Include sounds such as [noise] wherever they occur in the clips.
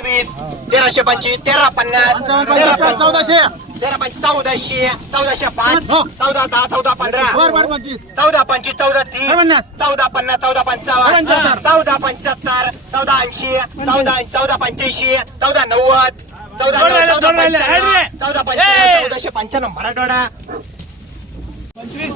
पंचवीस तेराशे पंचवीस तेरा पन्नास तेरा चौदाशे तेरा पंच चौदाशे चौदाशे पाच हो. चौदा दहा चौदा पंधरा चौदा पंचवीस चौदा तीस पन्नास. चौदा पन्नास चौदा पंचावन्न. चौदा पंच्याहत्तर चौदा ऐंशी चौदा चौदा पंच्याऐंशी चौदा नव्वद चौदा चौदा. पंच्याण्णव. चौदा पंच्याण्णव. चौदाशे पंच्याण्णव मराठवाडा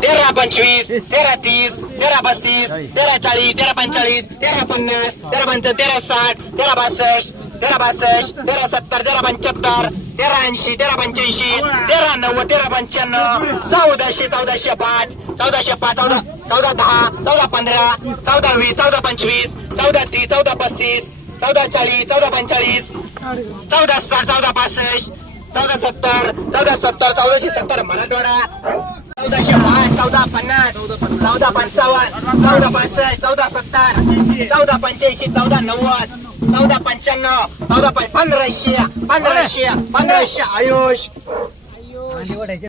तेरा पंचवीस तेरा तीस तेरा पस्तीस तेरा चाळीस तेरा पंचाळीस तेरा पन्नास तेरा पंच तेरा साठ तेरा बासष्ट तेरा बासष्ट तेरा सत्तर तेरा पंच्याहत्तर तेरा ऐंशी तेरा पंच्याऐंशी तेरा नव्वद तेरा पंच्याण्णव चौदाशे चौदाशे पाच चौदाशे पाच चौदा चौदा दहा चौदा पंधरा चौदा वीस चौदा पंचवीस चौदा तीस चौदा पस्तीस चौदा चाळीस चौदा पंचाळीस चौदा साठ चौदा पासष्ट चौदा सत्तर चौदा सत्तर चौदाशे सत्तर मराठवाडा चौदाशे पाच चौदा पन्नास चौदा पंचावन्न चौदा पासष्ट चौदा सत्तर चौदा पंच्याऐंशी चौदा नव्वद चौदा पंच्याण्णव चौदा पंधराशे पंधराशे पंधराशे आयुष. तेराशे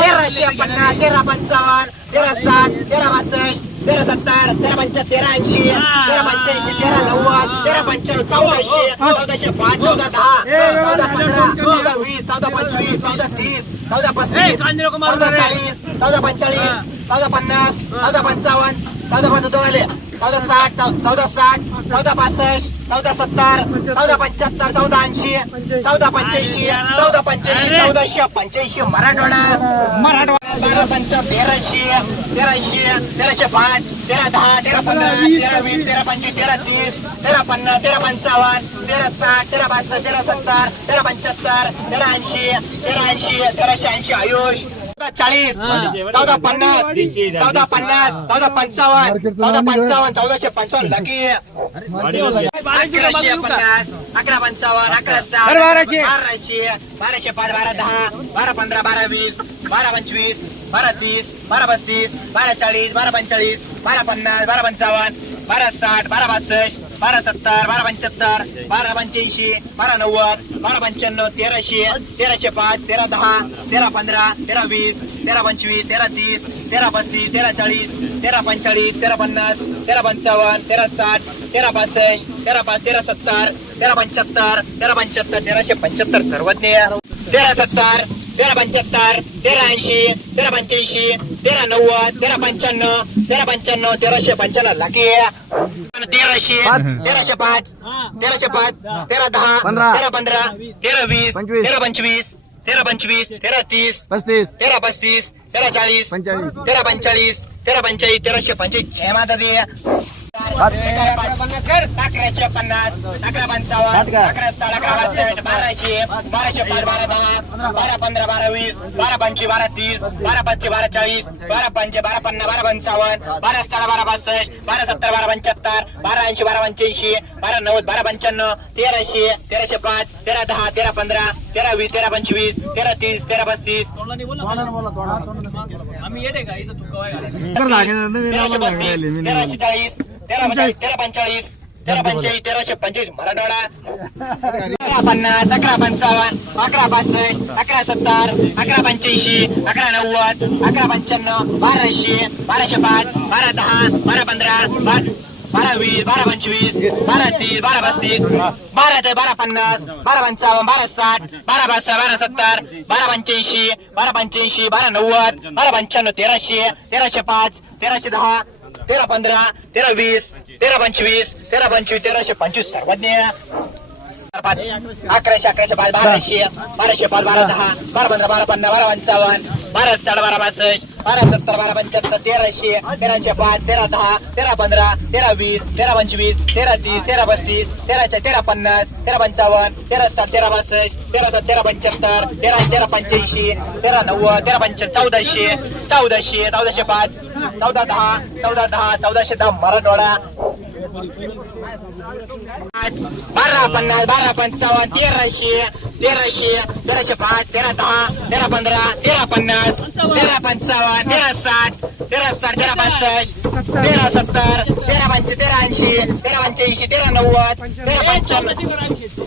तेराशे पन्नास तेरा पंचावन्न तेरा साठ तेरा बासष्ट तेरा सत्तर तेरा पंचा तेरा ऐंशी तेरा पंच्याऐंशी तेरा नव्वद तेरा पंच्याण्णव चौदाशे चौदाशे पाच चौदा दहा चौदा पंधरा चौदा वीस चौदा पंचवीस चौदा तीस चौदा पस्तीस चौदा चाळीस चौदा पंचाळीस चौदा पन्नास चौदा पंचावन्न चौदा पंचावन्न चौदा साठ चौदा साठ चौदा पासष्ट चौदा सत्तर चौदा पंच्याहत्तर चौदा ऐंशी चौदा पंच्याऐंशी चौदा पंच्याऐंशी चौदाशे पंच्याऐंशी मराठवाडा बारा पंचा तेराशे तेराशे तेराशे पाच तेरा दहा तेरा पंधरा तेरा वीस तेरा पंचवीस तेरा तीस तेरा पन्नास तेरा पंचावन्न तेरा साठ तेरा बासष्ट तेरा सत्तर तेरा पंच्याहत्तर तेरा ऐंशी तेरा ऐंशी तेराशे ऐंशी आयुष चौदा चाळीस चौदा पन्नास. चौदा पन्नास. चौदा पंचावन्न. चौदा पंचावन्न. चौदाशे पंचावन्न. लकी. अकराशे पन्नास अकरा पंचावन्न. अकरा साठ बाराशे. बाराशे. बाराशे पाच बारा दहा. बारा पंधरा बारा वीस. बारा पंचवीस. बारा तीस. बारा पस्तीस. बारा चाळीस. बारा पंचाळीस बारा पन्नास. बारा पंचावन्न. बारा साठ बारा बासष्ट बारा सत्तर बारा पंच्याहत्तर बारा पंच्याऐंशी बारा नव्वद बारा पंच्याण्णव तेराशे तेराशे पाच तेरा दहा तेरा पंधरा तेरा वीस तेरा पंचवीस तेरा तीस तेरा पस्तीस तेरा चाळीस तेरा पंचाळीस तेरा पन्नास तेरा पंचावन्न तेरा साठ तेरा पासष्ट तेरा पाच तेरा सत्तर तेरा पंच्याहत्तर तेरा पंच्याहत्तर तेराशे पंच्याहत्तर सर्वज्ञ तेरा सत्तर. तेरा पंच्याहत्तर तेरा ऐंशी तेरा पंच्याऐंशी तेरा नव्वद तेरा पंच्याण्णव तेरा पंच्याण्णव तेराशे पंच्याण्णव लाखी तेराशे तेराशे पाच तेराशे पाच तेरा दहा. तेरा पंधरा तेरा वीस. तेरा पंचवीस तेरा पंचवीस तेरा तीस पस्तीस तेरा पस्तीस तेरा चाळीस. तेरा पंचाळीस तेरा पंचाळीस तेराशे पंचवीस जय माता दी अकराशे पन्नास अकरा पंचावन्न अकरा साठ अकरा बासष्ट बाराशे बाराशे पाच बारा दहा बारा पंधरा बारा वीस बारा पंचवीस बारा तीस बारा पाचशे बारा चाळीस बारा पंचे बारा पन्नास बारा पंचावन्न बारा साडा बारा बासष्ट बारा सत्तर बारा पंच्याहत्तर बारा ऐंशी बारा पंच्याऐंशी बारा नव्वद बारा पंच्याण्णव तेराशे तेराशे पाच तेरा दहा तेरा पंधरा तेरा वीस तेरा पंचवीस तेरा तीस तेरा पस्तीस तेराशे पस्तीस तेराशे चाळीस तेरा पंचाळीस तेरा पंचाळीस तेरा पंचाळीस तेराशे पंचवीस मराठवाडा. अकरा पन्नास अकरा पंचावन्न अकरा पासष्ट अकरा सत्तर अकरा पंच्याऐंशी अकरा नव्वद अकरा पंच्याण्णव बाराशे बाराशे पाच बारा दहा बारा पंधरा बारा वीस बारा पंचवीस बारा तीस बारा पस्तीस बारा ते बारा पन्नास बारा पंचावन्न बारा साठ बारा पाच बारा सत्तर बारा पंच्याऐंशी बारा पंच्याऐंशी बारा नव्वद बारा पंच्याण्णव तेराशे तेराशे पाच तेराशे दहा तेरा पंधरा तेरा वीस तेरा पंचवीस तेरा पंचवीस तेराशे पंचवीस सर्वज्ञ. पाच अकराशे अकराशे पाच बाराशे बाराशे पाच बारा दहा बारा पंधरा बारा पन्नास बारा पंचावन्न बारा साडे बारा बासष्ट बारा सत्तर बारा पंच्याहत्तर तेराशे तेराशे पाच तेरा दहा तेरा पंधरा तेरा वीस तेरा पंचवीस तेरा तीस तेरा पस्तीस तेराशे तेरा पन्नास तेरा पंचावन्न तेरा साठ तेरा बासष्ट तेरा सात तेरा पंच्याहत्तर तेरा तेरा पंच्याऐंशी तेरा नव्वद तेरा पंच चौदाशे चौदाशे चौदाशे पाच चौदा दहा चौदा दहा चौदाशे दहा मराठवाडा. बारा पन्नास बारा पंचावन्न तेराशे तेराशे तेराशे पाच तेरा दहा तेरा पंधरा तेरा पन्नास तेरा पंचावन्न तेरा साठ तेरा साठ तेरा पासष्ट तेरा सत्तर तेरा पंच तेरा ऐंशी तेरा पंच्याऐंशी तेरा नव्वद तेरा पंच्याण्णव.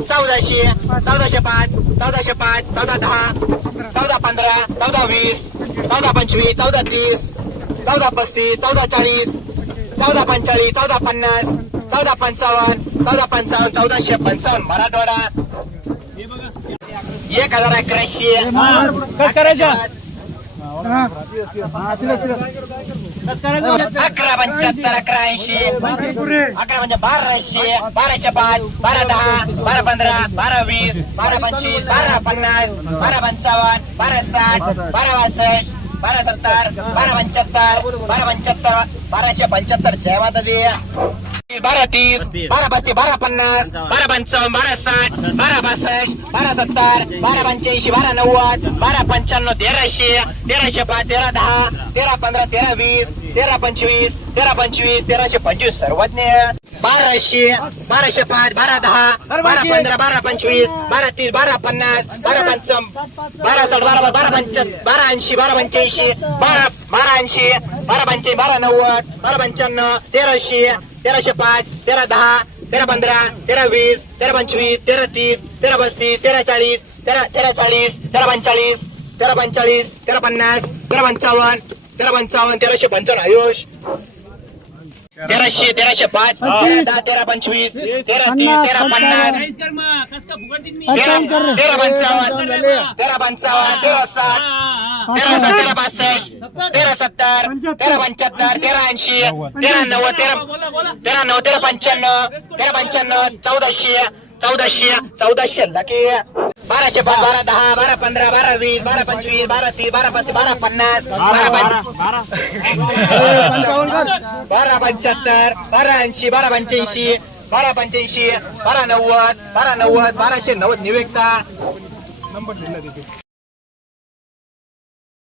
चौदाशे चौदाशे पाच चौदाशे पाच चौदा दहा चौदा पंधरा चौदा वीस चौदा पंचवीस चौदा तीस चौदा पस्तीस चौदा चाळीस चौदा पंचाळीस चौदा पन्नास चौदा पंचावन्न चौदा पंचावन्न चौदाशे पंचावन्न. मराठवाडा. एक हजार अकराशे कस करायचं अकरा पंच्याहत्तर अकरा ऐंशी। अकरा म्हणजे बाराशे बाराशे पाच बारा दहा बारा पंधरा बारा वीस बारा पंचवीस बारा पन्नास बारा पंचावन्न बारा साठ बारा बासष्ट बारा सत्तर बारा पंच्याहत्तर बारा पंच्याहत्तर बाराशे पंच्याहत्तर. जय माता दी बारा तीस बारा पस्तीस बारा पन्नास बारा पंचावन्न बारा साठ बारा बासष्ट बारा सत्तर बारा पंच्याऐंशी बारा नव्वद बारा पंच्याण्णव तेराशे तेराशे पाच तेरा दहा तेरा पंधरा तेरा वीस तेरा पंचवीस तेरा पंचवीस तेराशे पंचवीस. सर्वज्ञ. बाराशे बाराशे पाच बारा दहा बारा पंधरा बारा पंचवीस बारा तीस बारा पन्नास बारा पंचम बारा साठ बारा बारा पंच्याहत्तर बारा ऐंशी बारा पंच्याऐंशी बारा बारा ऐंशी बारा पंच्याऐंशी बारा नव्वद बारा पंच्याण्णव तेराशे तेराशे पाच तेरा दहा तेरा पंधरा तेरा वीस तेरा पंचवीस तेरा तीस तेरा पस्तीस तेरा चाळीस तेरा तेरा चाळीस तेरा पंचाळीस तेरा पंचाळीस तेरा पन्नास तेरा पंचावन्न तेरा पंचावन्न तेराशे पंचावन्न आयुष. तेराशे तेराशे पाच तेरा दहा तेरा पंचवीस तेरा तीस तेरा पन्नास. तेरा तेरा पंचावन्न. तेरा पंचावन्न तेरा सात तेरा बासष्ट तेरा सत्तर. तेरा पंच्याहत्तर. तेरा ऐंशी. तेरा नव्वद. तेरा तेरा नऊ तेरा पंच्याण्णव. तेरा पंच्याण्णव. चौदाशे. चौदाशे. चौदाशे. लकी. बाराशे पाच बारा दहा बारा पंधरा बारा वीस बारा पंचवीस बारा तीस बारा पस्तीस बारा पन्नास. बारा [laughs] बारा पंच्याहत्तर बारा ऐंशी बारा पंच्याऐंशी बारा पंच्याऐंशी बारा नव्वद बारा नव्वद बाराशे नव्वद निवेक्ता. नंबर